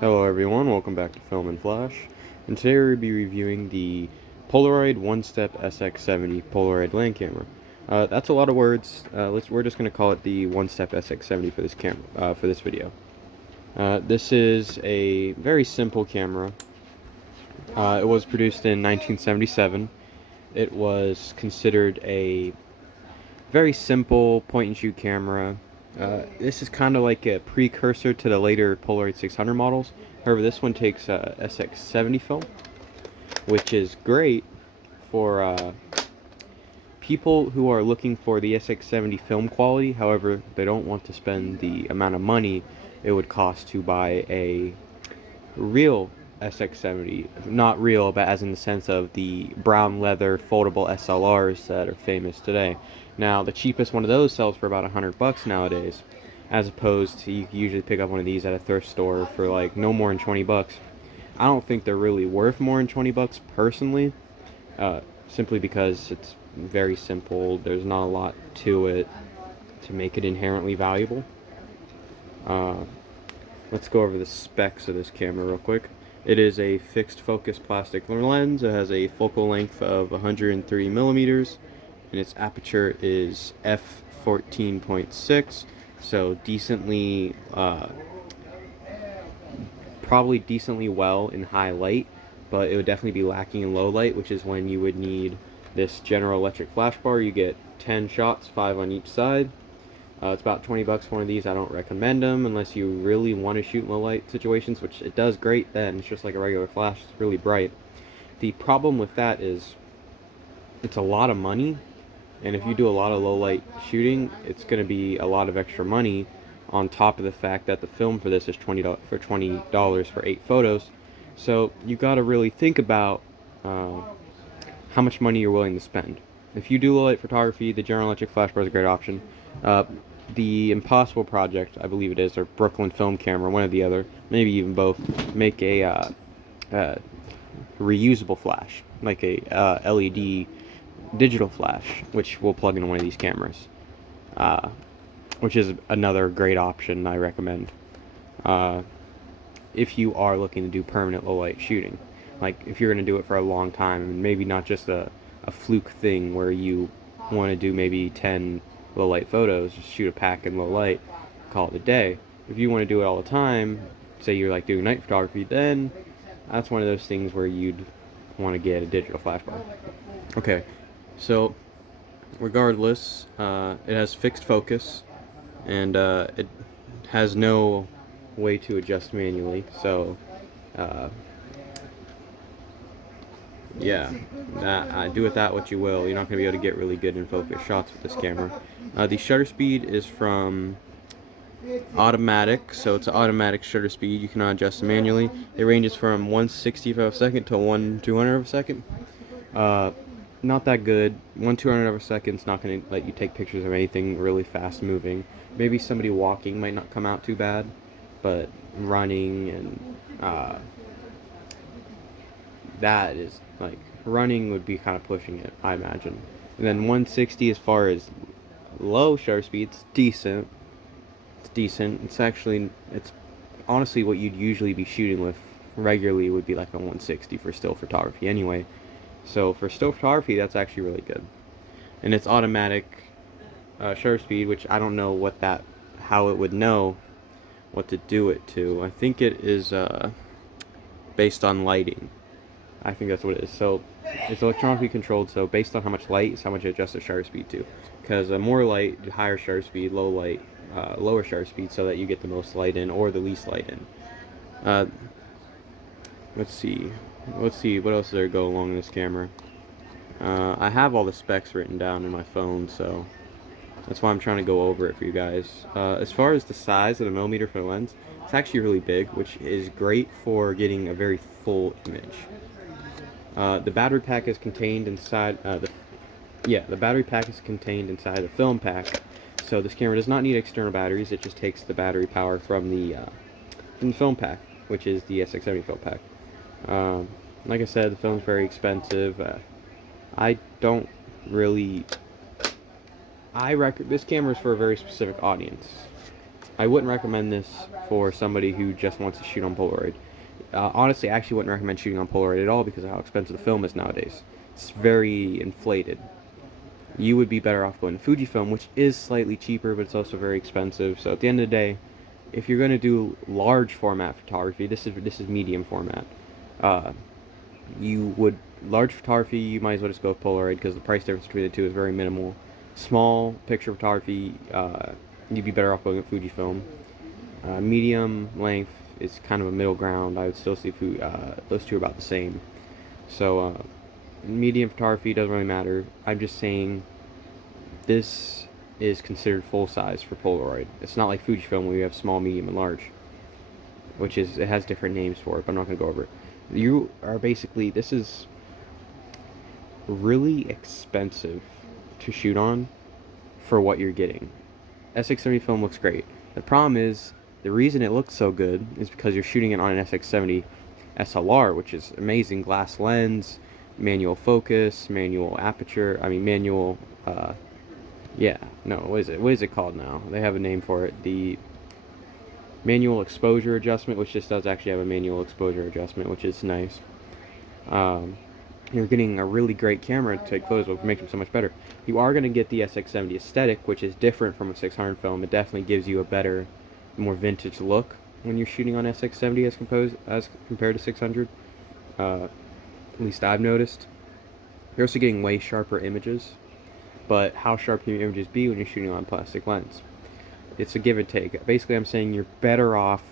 Hello everyone, welcome back to Film and Flash, and today we'll be reviewing the Polaroid OneStep Sx-70 Polaroid land camera. That's a lot of words. We're just going to call it the OneStep Sx-70 for this camera, for this video. This is a very simple camera. It was produced in 1977. It was considered a very simple point-and-shoot camera. This is kind of like a precursor to the later Polaroid 600 models. However, this one takes Sx-70 film, which is great for people who are looking for the Sx-70 film quality. However, they don't want to spend the amount of money it would cost to buy a real Sx-70. Not real, but as in the sense of the brown leather foldable SLRs that are famous today. Now, the cheapest one of those sells for about $100 nowadays, as opposed to you can usually pick up one of these at a thrift store for like no more than $20. I don't think they're really worth more than $20 personally, simply because it's very simple. There's not a lot to it to make it inherently valuable. Let's go over the specs of this camera real quick. It is a fixed focus plastic lens. It has a focal length of 103 millimeters, and its aperture is f14.6, so decently, probably decently well in high light, but it would definitely be lacking in low light, which is when you would need this General Electric flash bar. You get 10 shots, 5 on each side. It's about $20 for one of these. I don't recommend them unless you really want to shoot in low light situations, which it does great then. It's just like a regular flash. It's really bright. The problem with that is it's a lot of money, and if you do a lot of low light shooting, it's going to be a lot of extra money on top of the fact that the film for this is $20 for 8 photos. So you got to really think about how much money you're willing to spend. If you do low light photography, the General Electric flash bar is a great option. The Impossible Project, I believe it is, or Brooklyn Film Camera, one or the other, maybe even both, make a reusable flash, like a LED digital flash, which will plug into one of these cameras, which is another great option I recommend if you are looking to do permanent low light shooting. Like if you're going to do it for a long time, and maybe not just a fluke thing where you want to do maybe 10 low light photos, just shoot a pack in low light, call it a day. If you want to do it all the time, say you're like doing night photography, then that's one of those things where you'd want to get a digital flash bar. Okay, so regardless, it has fixed focus, and it has no way to adjust manually, so yeah, do with that what you will. You're not going to be able to get really good in focus shots with this camera. The shutter speed is from automatic, so it's an automatic shutter speed. You cannot adjust it manually. It ranges from 1/60th of a second to 1/200th of a second. Not that good. 1/200th of a second is not going to let you take pictures of anything really fast moving. Maybe somebody walking might not come out too bad, but running and that is like running would be kind of pushing it, I imagine. And then 160 as far as low shutter speed, it's decent. It's decent. It's honestly what you'd usually be shooting with regularly would be like a 160 for still photography anyway. So for still photography, that's actually really good. And it's automatic shutter speed, which I don't know how it would know what to do it to. I think it is based on lighting. I think that's what it is. So it's electronically controlled, so based on how much light is how much it adjusts the shutter speed to. Because more light, higher shutter speed, low light, lower shutter speed, so that you get the most light in or the least light in. Let's see what else is there to go along this camera. I have all the specs written down in my phone, so that's why I'm trying to go over it for you guys. As far as the size of the millimeter for the lens, it's actually really big, which is great for getting a very full image. The battery pack is contained inside the battery pack is contained inside the film pack. So this camera does not need external batteries. It just takes the battery power from the film pack, which is the Sx-70 film pack. Like I said, the film's very expensive. This camera is for a very specific audience. I wouldn't recommend this for somebody who just wants to shoot on Polaroid. Honestly, I actually wouldn't recommend shooting on Polaroid at all because of how expensive the film is nowadays. It's very inflated. You would be better off going to Fujifilm, which is slightly cheaper, but it's also very expensive. So at the end of the day, if you're going to do large format photography, this is medium format. Uh, you would large photography, you might as well just go with Polaroid because the price difference between the two is very minimal. Small picture photography, you'd be better off going with Fujifilm. Medium length is kind of a middle ground. I would still see those two are about the same. So medium photography doesn't really matter. I'm just saying this is considered full size for Polaroid. It's not like Fujifilm where you have small, medium, and large, it has different names for it, but I'm not going to go over it. You are basically, this is really expensive to shoot on for what you're getting. Sx-70 film looks great. The problem is, the reason it looks so good is because you're shooting it on an Sx-70 SLR, which is amazing glass lens, manual focus, manual aperture, what is it called now? They have a name for it. The manual exposure adjustment, which just does actually have a manual exposure adjustment, which is nice. You're getting a really great camera to take photos with, which makes them so much better. You are going to get the Sx-70 aesthetic, which is different from a 600 film. It definitely gives you a better, more vintage look when you're shooting on Sx-70 as compared to 600. At least I've noticed. You're also getting way sharper images, but how sharp can your images be when you're shooting on a plastic lens? It's a give and take. Basically, I'm saying you're better off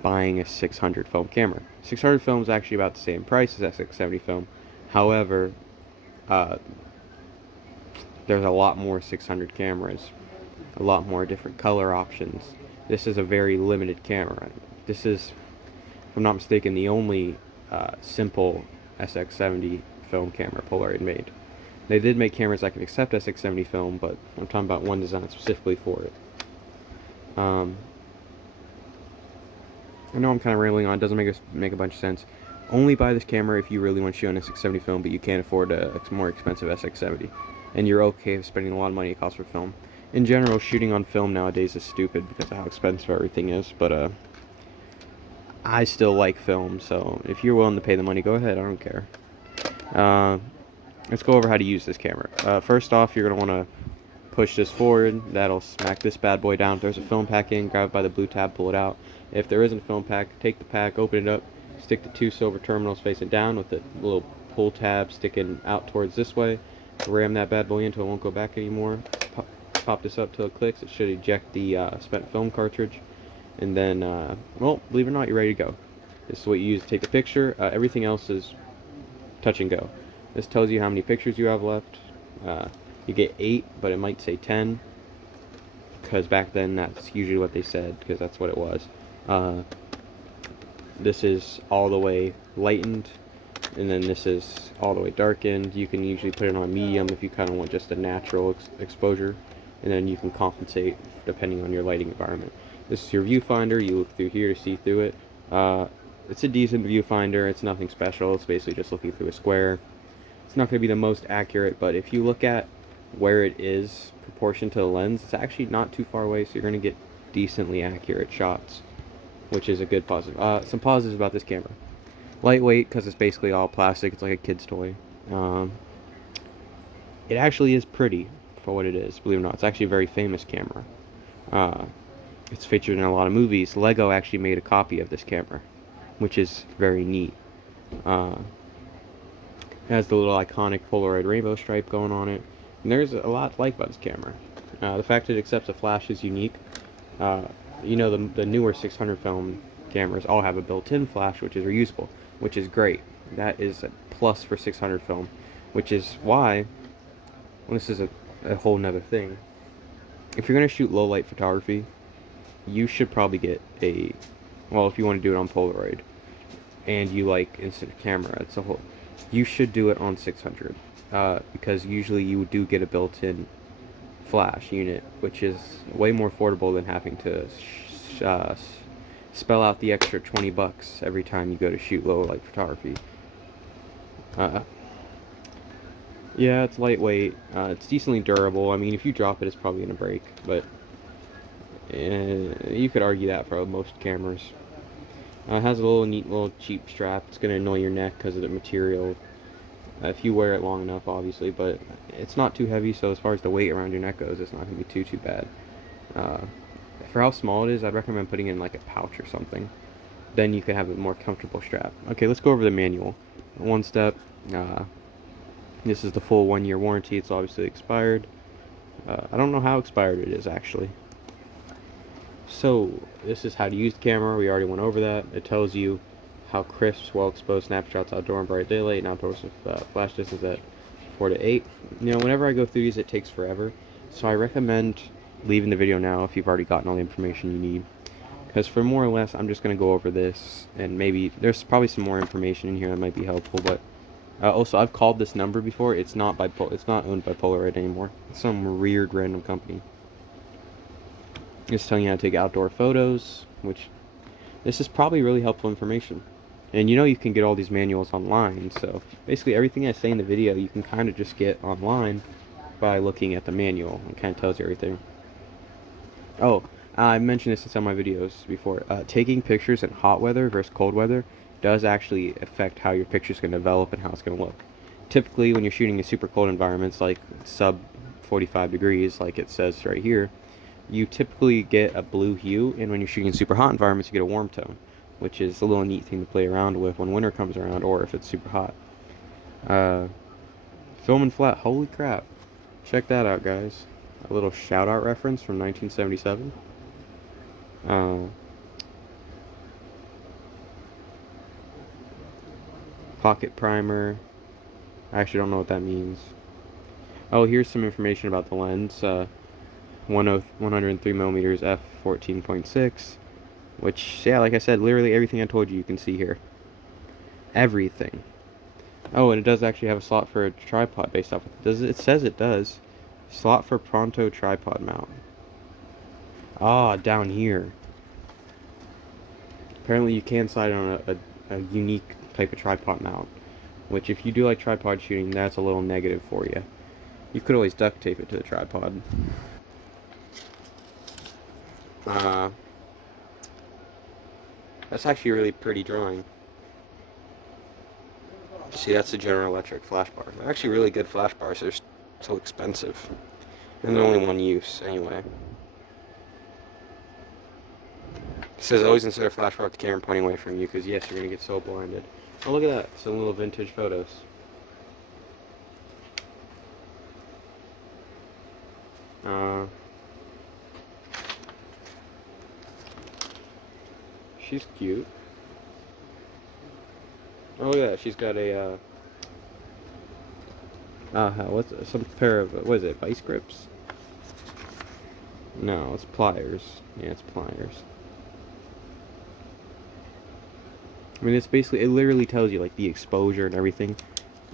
buying a 600 film camera. 600 film is actually about the same price as Sx-70 film. However, there's a lot more 600 cameras, a lot more different color options. This is a very limited camera. This is, if I'm not mistaken, the only simple Sx-70 film camera Polaroid made. They did make cameras that could accept Sx-70 film, but I'm talking about one designed specifically for it. I know I'm kind of rambling on. It doesn't make a bunch of sense. Only buy this camera if you really want to shoot on Sx-70 film, but you can't afford a more expensive Sx-70, and you're okay with spending a lot of money it costs for film. In general, shooting on film nowadays is stupid because of how expensive everything is, but I still like film, so if you're willing to pay the money, go ahead. I don't care. Let's go over how to use this camera. First off, you're going to want to push this forward. That'll smack this bad boy down. If there's a film pack in, grab it by the blue tab, pull it out. If there isn't a film pack, take the pack, open it up, stick the two silver terminals facing down with the little pull tab sticking out towards this way. Ram that bad boy in until it won't go back anymore. Pop this up till it clicks. It should eject the spent film cartridge. And then, well, believe it or not, you're ready to go. This is what you use to take the picture. Everything else is touch and go. This tells you how many pictures you have left. You get 8, but it might say 10, because back then that's usually what they said, because that's what it was. This is all the way lightened, and then this is all the way darkened. You can usually put it on medium if you kind of want just a natural exposure, and then you can compensate depending on your lighting environment. This is your viewfinder. You look through here to see through it. It's a decent viewfinder. It's nothing special. It's basically just looking through a square. It's not going to be the most accurate, but if you look at where it is proportion to the lens, it's actually not too far away, so you're going to get decently accurate shots, which is a good positive. Some positives about this camera: lightweight because it's basically all plastic. It's like a kid's toy. It actually is pretty for what it is, believe it or not. It's actually a very famous camera. It's featured in a lot of movies. Lego actually made a copy of this camera, which is very neat. It has the little iconic Polaroid rainbow stripe going on it. And there's a lot to like about this camera. The fact that it accepts a flash is unique. You know, the newer 600 film cameras all have a built-in flash, which is reusable, which is great. That is a plus for 600 film, which is why, well, this is a whole nother thing. If you're going to shoot low-light photography, you should probably get well, if you want to do it on Polaroid, and you like instant camera, it's a whole, you should do it on 600. Because usually you do get a built-in flash unit, which is way more affordable than having to spell out the extra $20 every time you go to shoot low light photography. Yeah, it's lightweight. It's decently durable. I mean, if you drop it, it's probably gonna break, but You could argue that for most cameras. It has a little neat little cheap strap. It's gonna annoy your neck because of the material. If you wear it long enough, obviously, but it's not too heavy, so as far as the weight around your neck goes, it's not gonna be too bad. Uh, for how small it is, I'd recommend putting it in like a pouch or something. Then you can have a more comfortable strap. Okay, let's go over the manual. OneStep. This is the full 1-year warranty. It's obviously expired. I don't know how expired it is actually. So this is how to use the camera. We already went over that. It tells you how crisp, well-exposed snapshots outdoor and bright daylight and outdoors with flash distance at 4 to 8. You know, whenever I go through these, it takes forever. So I recommend leaving the video now if you've already gotten all the information you need. Because for more or less, I'm just going to go over this, and maybe there's probably some more information in here that might be helpful. But also, I've called this number before. It's not owned by Polaroid anymore. It's some weird random company. It's telling you how to take outdoor photos, which this is probably really helpful information. And you know you can get all these manuals online, so basically everything I say in the video you can kind of just get online by looking at the manual. It kind of tells you everything. Oh, I mentioned this in some of my videos before. Taking pictures in hot weather versus cold weather does actually affect how your picture's going to develop and how it's going to look. Typically, when you're shooting in super cold environments like sub 45 degrees, like it says right here, you typically get a blue hue, and when you're shooting in super hot environments, you get a warm tone, which is a little neat thing to play around with when winter comes around or if it's super hot. Film and flat, holy crap. Check that out, guys. A little shout-out reference from 1977. Pocket primer. I actually don't know what that means. Oh, here's some information about the lens. 103 millimeters f14.6, which, yeah, like I said, literally everything I told you can see here. Everything. Oh, and it does actually have a slot for a tripod based off. It says it does. Slot for Pronto tripod mount. Ah, down here. Apparently you can slide it on a unique type of tripod mount, which if you do like tripod shooting, that's a little negative for you. You could always duct tape it to the tripod. That's actually a really pretty drawing. See, that's the General Electric flash bar. They're actually really good flash bars. They're so expensive. And they're only one use, anyway. It says always consider a flash bar with the camera pointing away from you, because yes, you're going to get so blinded. Oh, look at that. Some little vintage photos. She's cute. Oh yeah, she's got a what's some pair of what is it? Vice grips? No, it's pliers. Yeah, it's pliers. I mean, it's basically, it literally tells you like the exposure and everything.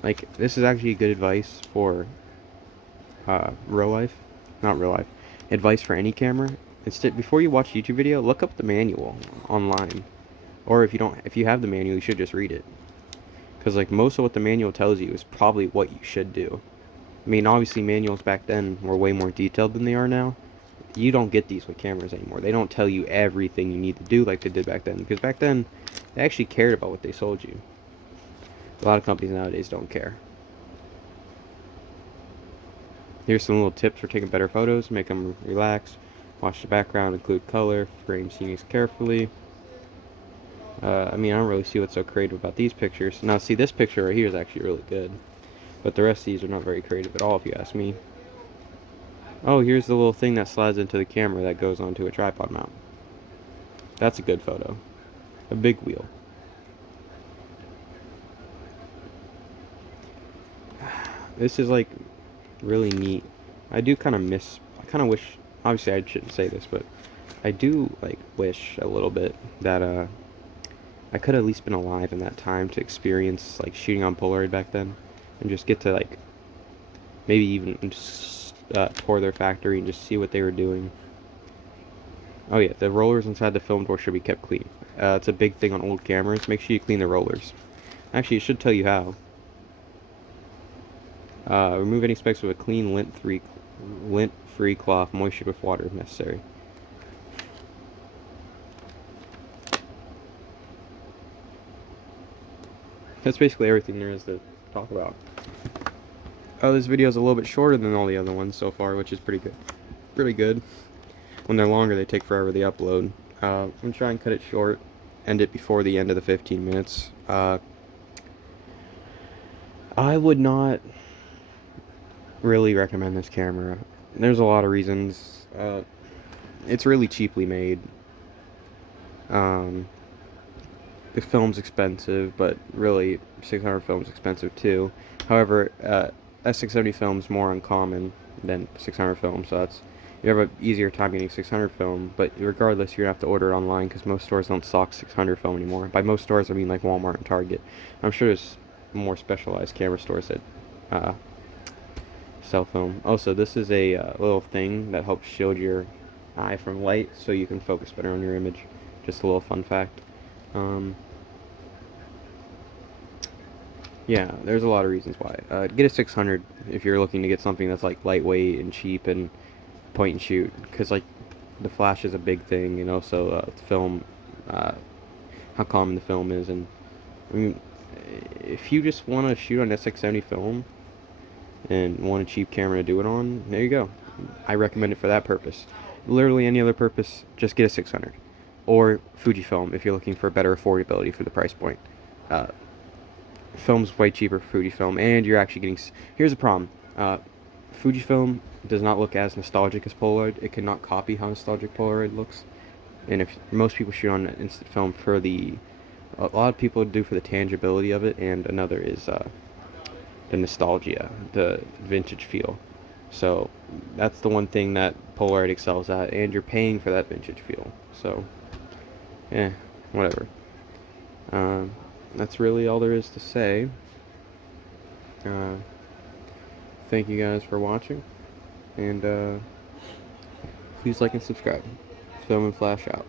Like, this is actually good advice for real life, not real life. Advice for any camera. Instead, before you watch a YouTube video, look up the manual online. Or if you have the manual, you should just read it. Because like most of what the manual tells you is probably what you should do. I mean, obviously manuals back then were way more detailed than they are now. You don't get these with cameras anymore. They don't tell you everything you need to do like they did back then. Because back then, they actually cared about what they sold you. A lot of companies nowadays don't care. Here's some little tips for taking better photos. Make them relax. Watch the background, include color, frame scenes carefully. I mean, I don't really see what's so creative about these pictures. Now, see, this picture right here is actually really good. But the rest of these are not very creative at all, if you ask me. Oh, here's the little thing that slides into the camera that goes onto a tripod mount. That's a good photo. A big wheel. This is, like, really neat. I do kind of wish, obviously I shouldn't say this, but I do, like, wish a little bit that, I could have at least been alive in that time to experience, like, shooting on Polaroid back then. And just get to, like, maybe even just, tour their factory and just see what they were doing. Oh yeah, the rollers inside the film door should be kept clean. It's a big thing on old cameras. Make sure you clean the rollers. Actually, it should tell you how. Remove any specks with a clean lint-free cloth, moistured with water if necessary. that's basically everything there is to talk about. Oh, this video is a little bit shorter than all the other ones so far, which is pretty good. Pretty good. When they're longer, they take forever to upload. I'm gonna try and cut it short, end it before the end of the 15 minutes. I would not really recommend this camera. There's a lot of reasons. It's really cheaply made. The film's expensive, but really 600 film's expensive too. However, Sx-70 film's more uncommon than 600 film, so you have an easier time getting 600 film, but regardless, you're gonna have to order it online because most stores don't stock 600 film anymore. By most stores, I mean like Walmart and Target. I'm sure there's more specialized camera stores that sell film. Also, this is a little thing that helps shield your eye from light so you can focus better on your image. Just a little fun fact. Yeah, there's a lot of reasons why. Get a 600 if you're looking to get something that's like lightweight and cheap and point and shoot, because like the flash is a big thing, and also film, how common the film is. And I mean, if you just want to shoot on Sx-70 film and want a cheap camera to do it on, there you go. I recommend it for that purpose. Literally any other purpose, just get a 600 or Fujifilm if you're looking for better affordability for the price point. Film's way cheaper for Fujifilm, and you're actually getting. Here's the problem: Fujifilm does not look as nostalgic as Polaroid. It cannot copy how nostalgic Polaroid looks, and if most people shoot on instant film for a lot of people do for the tangibility of it, and another is the nostalgia, the vintage feel. So that's the one thing that Polaroid excels at, and you're paying for that vintage feel. So, whatever. That's really all there is to say. Thank you guys for watching, and please like and subscribe. Film and Flash out.